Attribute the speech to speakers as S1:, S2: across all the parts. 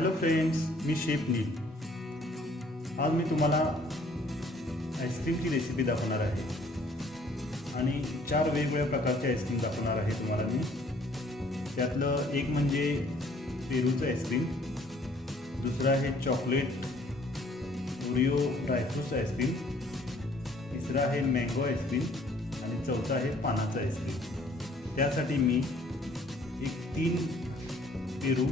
S1: Hello friends मी chef Neel. आज मी तुम्हाला आईस्क्रीमची रेसिपी दाखवणार आहे. आणि चार वेगवेगळ्या प्रकारचे आईस्क्रीम दाखवणार आहे तुम्हाला मी. त्यातलं एक म्हणजे पेरूचं आईस्क्रीम दुसरं आहे चॉकलेट ओरिओ ड्रायफ्रूटचं आईस्क्रीम तिसरं आहे मँगो आईस्क्रीम आणि चौथं आहे पानाचं आईस्क्रीम त्यासाठी मी एक तीन पेरू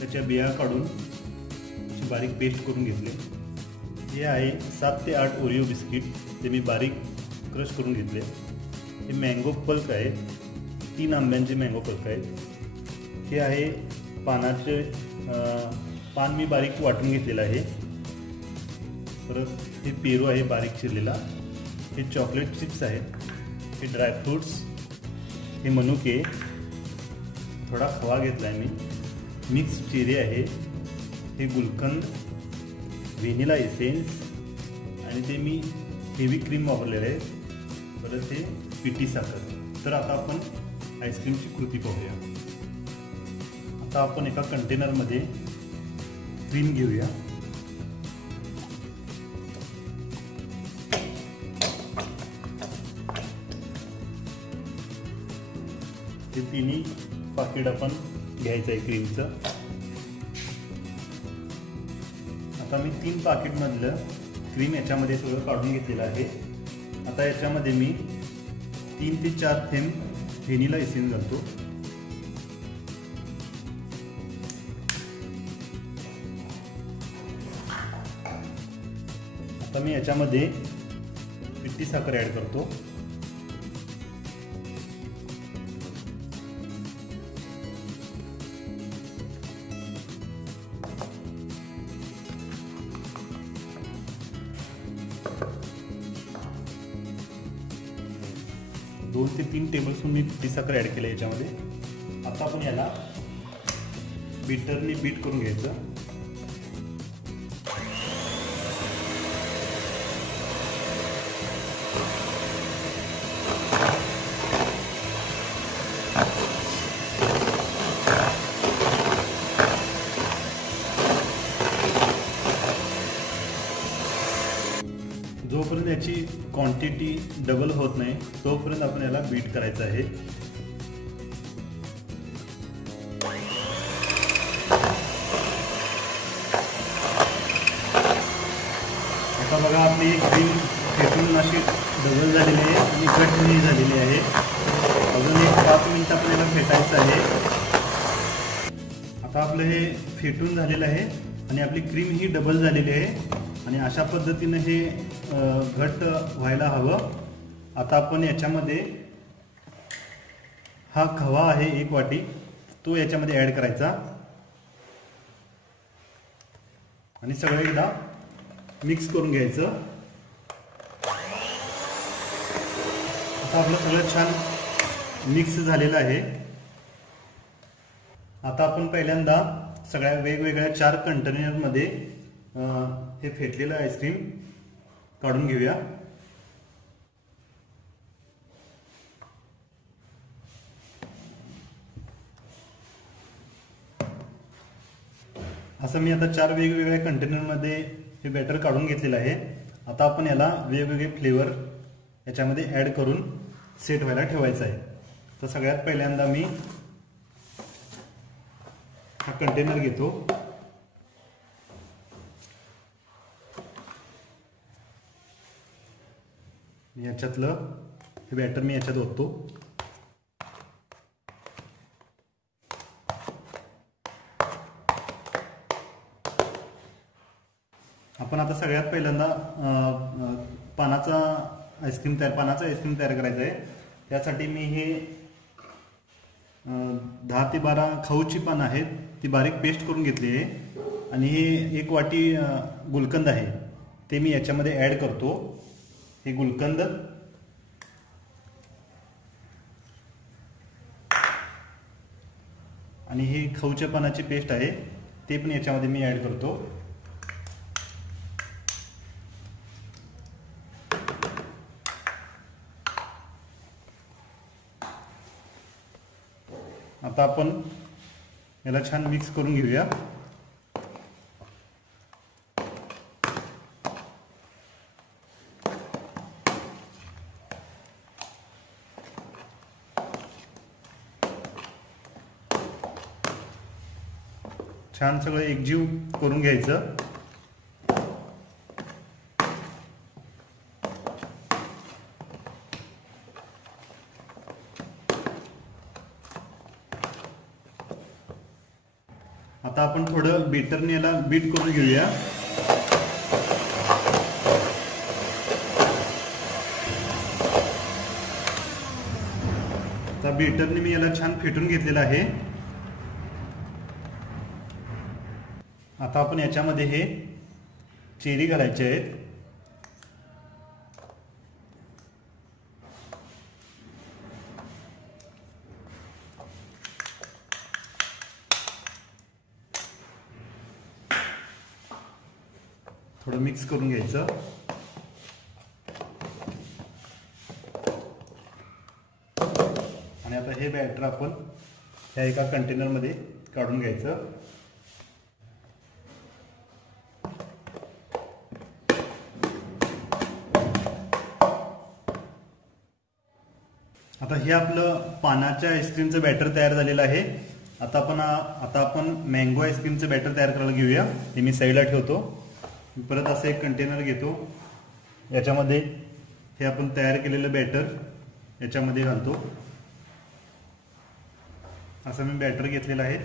S1: त्याच्या बिया काढून अशी बारीक पेस्ट करून घेतले. हे आहे सात ते आठ ओरिओ बिस्किट ते मी बारीक क्रश करून घेतले. हे मँगो पल्क आहे. तीन आंब्यांचे मँगो पल्क आहेत. हे आहे पानाचे पान मी बारीक वाटून घेतलेलं आहे. परत हे पेरू आहे बारीक चिरलेला. हे चॉकलेट चिप्स आहेत. हे ड्रायफ्रूट्स हे मनुके. थोडा खवा घेतला आहे मी. मिक्स चेरी आहे हे गुलकंद व्हेनिला एसेन्स आणि ते मी हेवी क्रीम वापरलेलं आहे. परत हे पिठी साखर. तर आता आपण आईस्क्रीमची कृती पाहूया. आता आपण एका कंटेनरमध्ये क्रीम घेऊया. हे तिन्ही पाकिट आपण घ्यायचं आहे क्रीमचं. आता मी तीन पाकिटमधलं क्रीम याच्यामध्ये सगळं काढून घेतलेलं आहे. आता याच्यामध्ये मी तीन ते चार थेंब फेनीला इसिन घालतो. आता मी याच्यामध्ये पिट्टी साखर ॲड करतो. तीन टेबलस्पून मी डिसाकर ॲड केलं याच्यामध्ये. आता आपण याला बीटरनी बीट करून घ्यायचं. क्वांटिटी डबल होत नाही तोपर्यंत आपण याला बीट करायचं आहे. आता बघा आपली क्रीम फेटून अशी डबल झालेली आहे आणि कटही झालेली आहे. अजून एक पाच मिनिट आपल्याला फेटायचं आहे. आता आपलं हे फेटून झालेलं आहे आणि आपली क्रीम ही डबल झालेली आहे. आणि अशा पद्धतीनं हे घट व्हायला हवं. आता आपण याच्यामध्ये हा खवा आहे एक वाटी. तो याच्यामध्ये ॲड करायचा. आणि सगळं एकदा मिक्स करून घ्यायचं. आता आपलं सगळं छान मिक्स झालेलं आहे. आता आपण पहिल्यांदा सगळ्या वेगवेगळ्या चार कंटेनरमध्ये हे फेटलेलं आईस्क्रीम काढून घेऊया. असं मी आता चार वेगवेगळ्या कंटेनरमध्ये हे बॅटर काढून घेतलेलं आहे. आता आपण याला वेगवेगळे फ्लेवर याच्यामध्ये ॲड करून सेट व्हायला ठेवायचं आहे. तर सगळ्यात पहिल्यांदा मी हा कंटेनर घेतो. याच्यातलं हे बॅटर मी याच्यात ओततो. आपण आता सगळ्यात पहिल्यांदा पानाचा आईस्क्रीम तयार पानाचा आईस्क्रीम तयार करायचा आहे. त्यासाठी मी हे दहा ते बारा खाऊची पानं आहेत ती बारीक पेस्ट करून घेतली आहे. आणि हे एक वाटी गुलकंद आहे ते मी याच्यामध्ये ॲड करतो. हे गुलकंद. आणि हे खवच्यापणाची पानाची पेस्ट आहे ते पण याच्यामध्ये मी ॲड करतो. आता आपण याला छान मिक्स करून घेऊया. छान सगळं एकजीव करून घ्यायचं. आता आपण थोडं बेटरने याला बीट करून घेऊया. आता बेटरने मी याला छान फेटून घेतलेलं आहे. आता आपण याच्यामध्ये हे चेरी घालायचे आहेत. थोडं मिक्स करून घ्यायचं. आणि आता हे बॅटर आपण ह्या एका कंटेनरमध्ये काढून घ्यायचं. आता हे आपलं पानाच्या आईस्क्रीमचं बॅटर तयार झालेलं आहे. आता आपण आता आपण मँगो आईस्क्रीमचं बॅटर तयार करायला घेऊया. हे मी साईडला ठेवतो. परत असं एक कंटेनर घेतो. याच्यामध्ये हे आपण तयार केलेलं बॅटर याच्यामध्ये घालतो. असं मी बॅटर घेतलेलं आहे.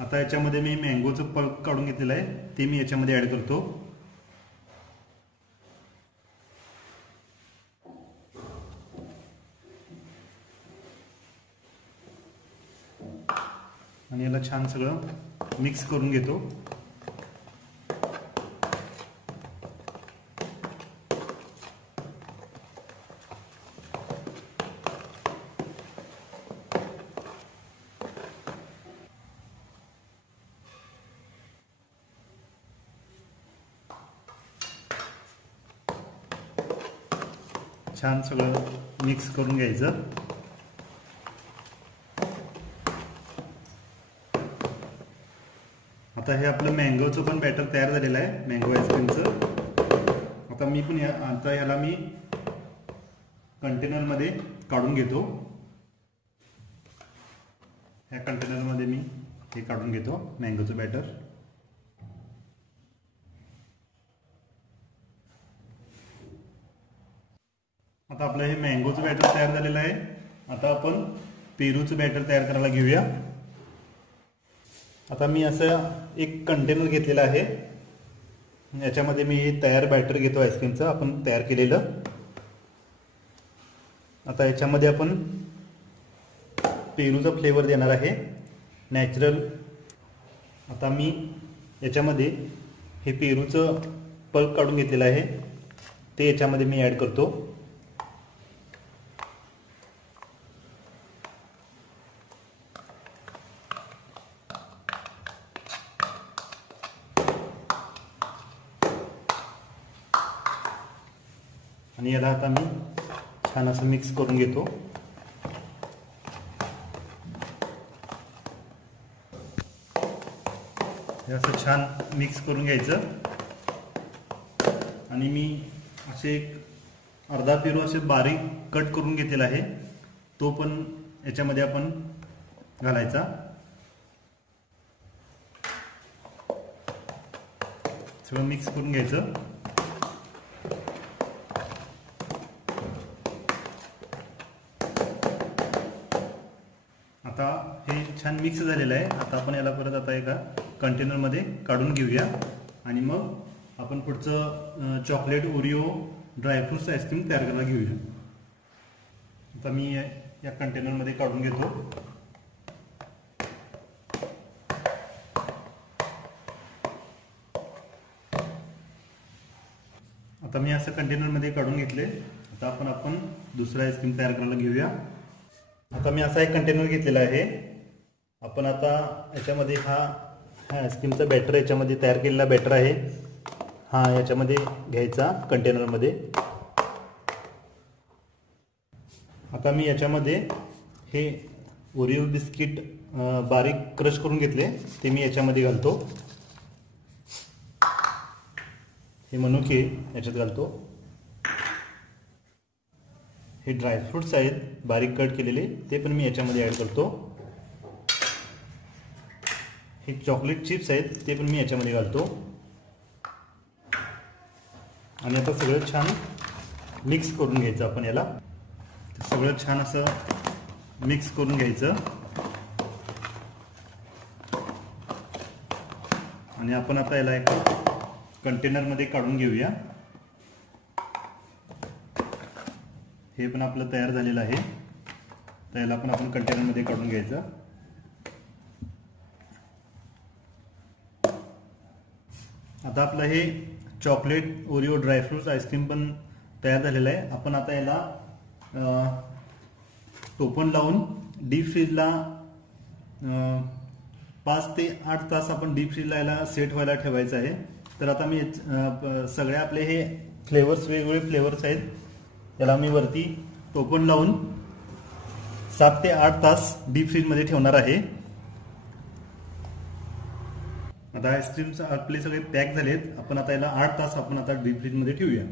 S1: आता याच्यामध्ये मी मँगोचं पल्प काढून घेतलेलं आहे. ते मी याच्यामध्ये ॲड करतो. छान सगळं मिक्स करून घेतो छान सगळं मिक्स करून घ्यायचं आता हे आपलं मँगोचं पण बॅटर तयार झालेलं आहे मँगो आईस्क्रीमचं आता मी पण या आता याला मी कंटेनरमध्ये काढून घेतो. ह्या कंटेनरमध्ये मी हे काढून घेतो मँगोचं बॅटर आता आपलं हे मँगोचं बॅटर तयार झालेलं आहे. आता आपण पेरूचं बॅटर तयार करायला घेऊया. आता मी असं एक कंटेनर घेतलेला आहे. याच्यामध्ये मी तयार बॅटर घेतो आईस्क्रीमचं आपण तयार केलेलं. आता याच्यामध्ये आपण पेरूचा फ्लेवर देणार आहे. नॅचरल आता मी याच्यामध्ये हे पेरूचं पल्प काढून घेतलेलं आहे. ते याच्यामध्ये मी ॲड करतो. आणि याला आता मी छान असं मिक्स करून घेतो. हे असं छान मिक्स करून घ्यायचं. आणि मी असे एक अर्धा पेरू असे बारीक कट करून घेतलेला आहे. तो पण याच्यामध्ये आपण घालायचा. सगळं मिक्स करून घ्यायचं. मिक्स झालेला आहे. आता आपण याला परत आता एका कंटेनरमध्ये काढून घेऊया. आणि मग आपण पुढचं चॉकलेट ओरिओ ड्रायफ्रुट्स आईस्क्रीम तयार करायला घेऊया. आता मी या कंटेनरमध्ये काढून घेतो. आता मी असं कंटेनरमध्ये काढून घेतले. आता आपण आपण दुसरा आईस्क्रीम तयार करायला घेऊया. आता मी असा एक कंटेनर घेतलेला आहे. आपण आता याच्यामध्ये हा हा आईस्क्रीमचा बॅटर याच्यामध्ये तयार केलेला बॅटर आहे. हा याच्यामध्ये घ्यायचा कंटेनरमध्ये आता मी याच्यामध्ये हे ओरिओ बिस्किट बारीक क्रश करून घेतले. ते मी याच्यामध्ये घालतो. हे मनुके याच्यात घालतो. हे ड्रायफ्रुट्स आहेत बारीक कट केलेले ते पण मी याच्यामध्ये ॲड करतो. हे चॉकलेट चिप्स आहेत ते पण मी याच्यामध्ये घालतो. आणि आता सगळं छान मिक्स करून घ्यायचं आपण याला. सगळं छान असं मिक्स करून घ्यायचं. आणि आपण आता याला एक कंटेनरमध्ये काढून घेऊया. हे पण आपलं तयार झालेलं आहे. तर याला पण आपण कंटेनरमध्ये काढून घ्यायचं. आता आपलं हे चॉकलेट ओरिओ ड्रायफ्रूट्स आईस्क्रीम पण तयार झालेलं आहे. आपण आता याला टोपण लावून डीप फ्रीजला पाच ते आठ तास आपण डीप फ्रीजला याला सेट व्हायला ठेवायचं आहे. तर आता मी सगळे आपले हे फ्लेवर्स वेगवेगळे फ्लेवर्स आहेत. याला मी वरती टोपण लावून सात ते आठ तास डीप फ्रीजमध्ये ठेवणार आहे. आता आईस्क्रीम आपले सगळे पॅक झालेत. आपण आता याला आठ तास आपण आता डीप फ्रीजमध्ये ठेवूया.